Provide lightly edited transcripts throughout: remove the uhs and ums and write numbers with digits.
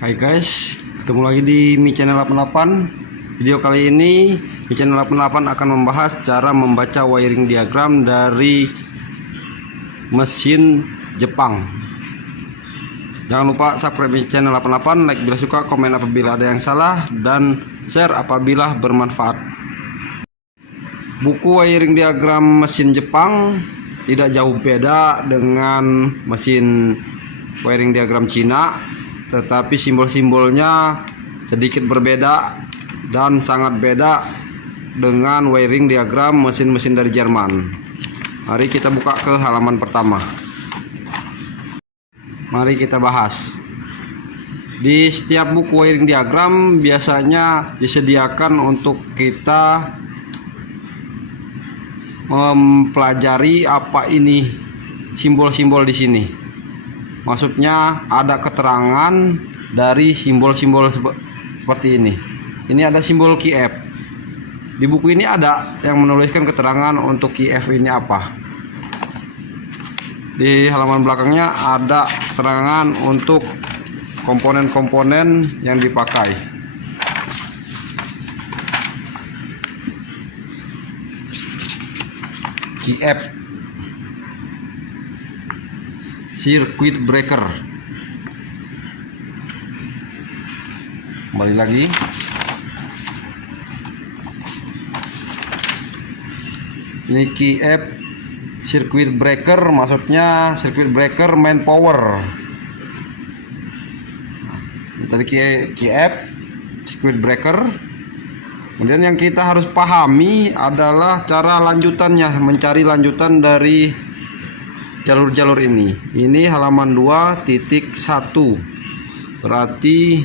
Hai guys, ketemu lagi di Mi Channel 88. Video kali ini Mi Channel 88 akan membahas cara membaca wiring diagram dari mesin Jepang. Jangan lupa subscribe Mi Channel 88, like bila suka, komen apabila ada yang salah, dan share apabila bermanfaat. Buku wiring diagram mesin Jepang tidak jauh beda dengan mesin wiring diagram Cina, tetapi simbol-simbolnya sedikit berbeda dan sangat beda dengan wiring diagram mesin-mesin dari Jerman. Mari kita buka ke halaman pertama. Mari kita bahas. Di setiap buku wiring diagram biasanya disediakan untuk kita mempelajari apa ini simbol-simbol di sini. Maksudnya ada keterangan dari simbol-simbol seperti ini. Ini ada simbol KF. Di buku ini ada yang menuliskan keterangan untuk KF ini apa. Di halaman belakangnya ada keterangan untuk komponen-komponen yang dipakai. KF, circuit breaker. Kembali lagi. Ini KF circuit breaker, maksudnya circuit breaker main power. Ini tadi KF circuit breaker. Kemudian yang kita harus pahami adalah cara lanjutannya, mencari lanjutan dari jalur-jalur ini. Ini halaman 2.1. Berarti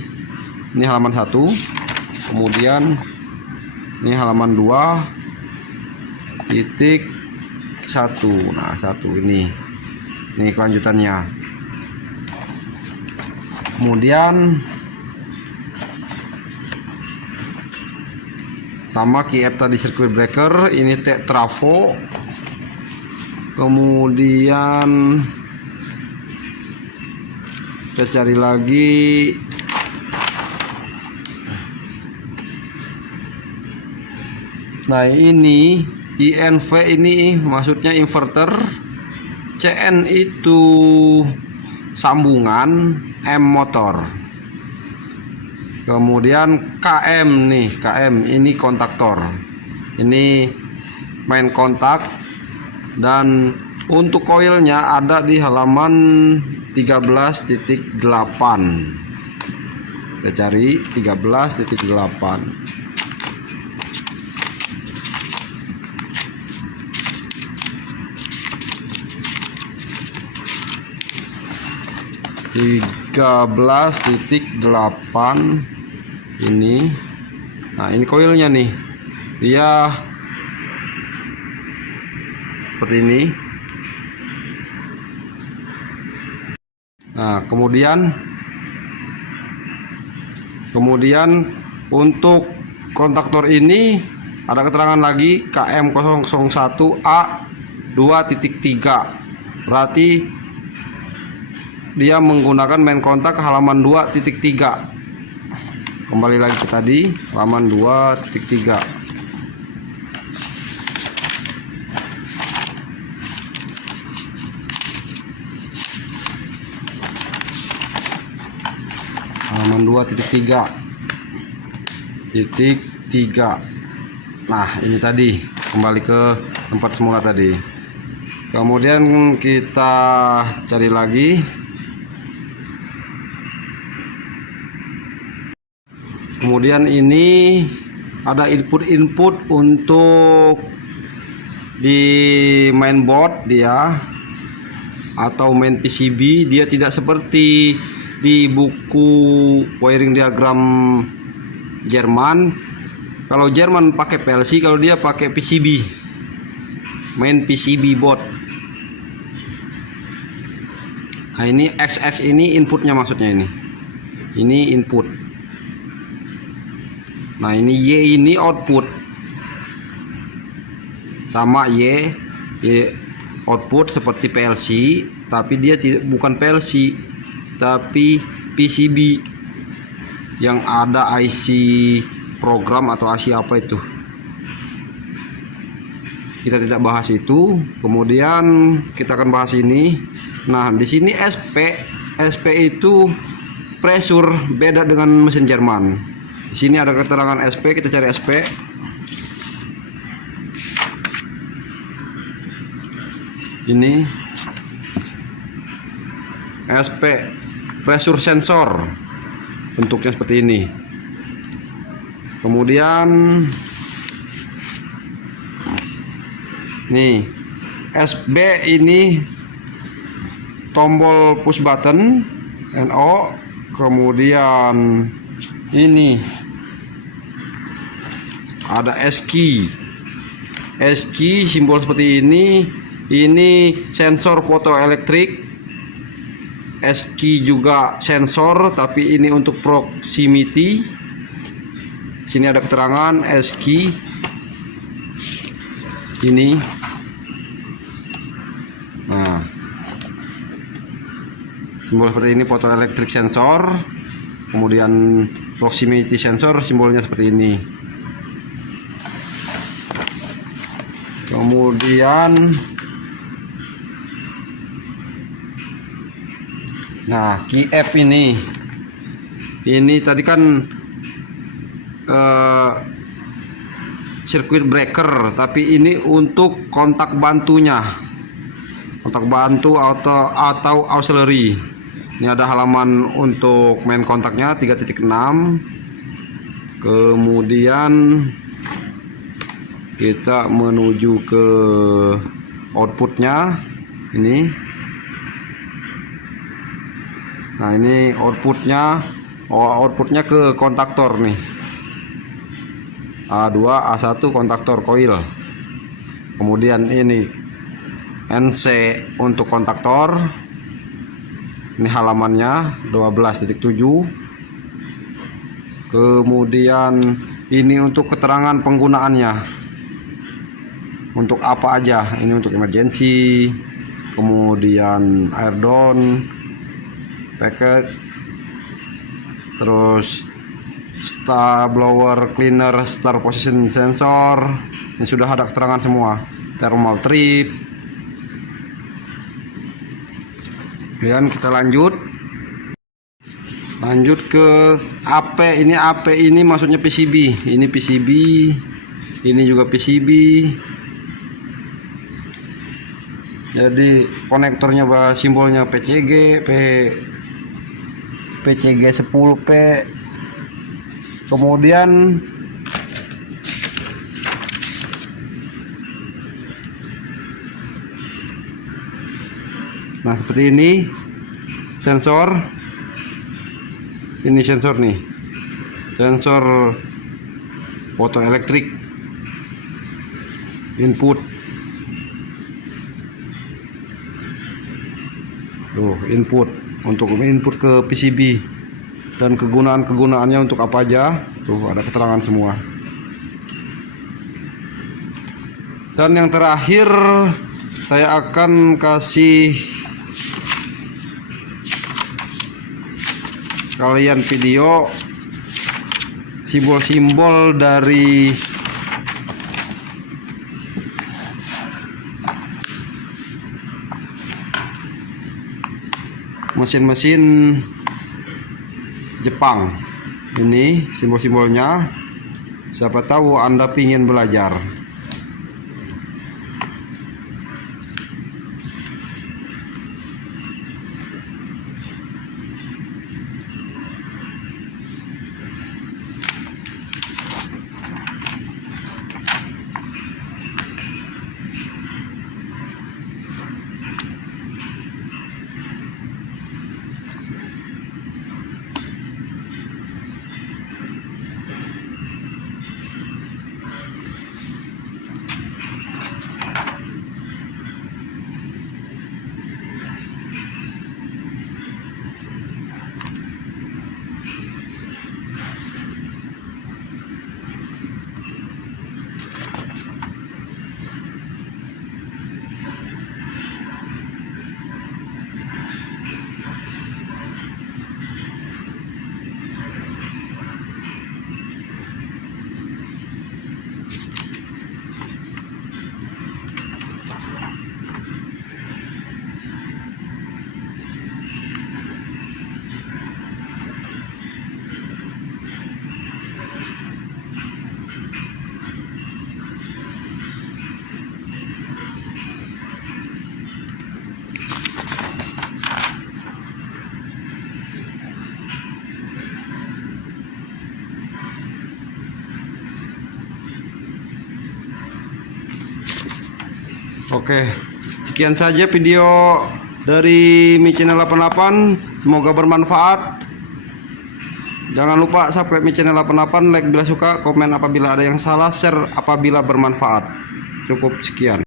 ini halaman 1. Kemudian ini halaman 2.1. Nah, 1 ini. Ini kelanjutannya. Kemudian sama KF tadi circuit breaker, ini trafo. Kemudian kita cari lagi ini INV, ini maksudnya inverter. CN itu sambungan, M motor. Kemudian KM nih, KM ini kontaktor. Ini main kontak. Dan untuk koilnya ada di halaman 13.8. Kita cari 13.8. Ini. Nah, ini koilnya nih. Dia seperti ini. Nah, kemudian untuk kontaktor ini ada keterangan lagi KM01A 2.3. Berarti dia menggunakan main kontak halaman 2.3. Kembali lagi ke tadi, halaman 2.3. Halaman 2.3. Nah, ini tadi kembali ke tempat semula tadi. Kemudian kita cari lagi. Kemudian ini ada input untuk di mainboard dia atau main PCB. Dia tidak seperti di buku wiring diagram Jerman. Kalau Jerman pakai PLC, kalau dia pakai PCB, main PCB board. Nah, ini XX ini inputnya, maksudnya ini input. Nah, ini Y ini output. Sama Y output seperti PLC, tapi dia bukan PLC, tapi PCB. yang ada IC program atau IC apa itu. Kita tidak bahas itu. Kemudian kita akan bahas ini. Nah, di sini SP itu pressure, beda dengan mesin Jerman. Di sini ada keterangan SP, kita cari SP. Ini SP pressure sensor, bentuknya seperti ini. Kemudian nih SB ini tombol push button NO. Kemudian ini ada S key simbol seperti ini sensor fotoelektrik. S key juga sensor, tapi ini untuk proximity. Sini ada keterangan S key ini. Nah, simbol seperti ini fotoelektrik sensor. Kemudian proximity sensor, simbolnya seperti ini. Kemudian nah, key app ini tadi kan circuit breaker, tapi ini untuk kontak bantunya, kontak bantu atau auxiliary. Ini ada halaman untuk main kontaknya 3.6. Kemudian kita menuju ke outputnya ini. Nah, ini outputnya ke kontaktor nih, A2 A1 kontaktor koil. Kemudian ini NC untuk kontaktor. Ini halamannya 12.7. Kemudian ini untuk keterangan penggunaannya, untuk apa aja. Ini untuk emergency, kemudian air down, packet, terus star blower cleaner, star position sensor. Ini sudah ada keterangan semua. Thermal trip. Kemudian kita lanjut ke AP. Ini AP ini maksudnya PCB. Ini PCB, ini juga PCB. Jadi konektornya simbolnya PCG 10P. Kemudian nah, seperti ini sensor. Ini sensor nih, sensor fotoelektrik input. Tuh, input untuk input ke PCB dan kegunaannya untuk apa aja. Tuh, ada keterangan semua. Dan yang terakhir saya akan kasih kalian video simbol-simbol dari mesin-mesin Jepang. Ini simbol-simbolnya, siapa tahu Anda ingin belajar. Oke, sekian saja video dari Mi Channel 88. Semoga bermanfaat. Jangan lupa subscribe Mi Channel 88, like bila suka, komen apabila ada yang salah, share apabila bermanfaat. Cukup sekian.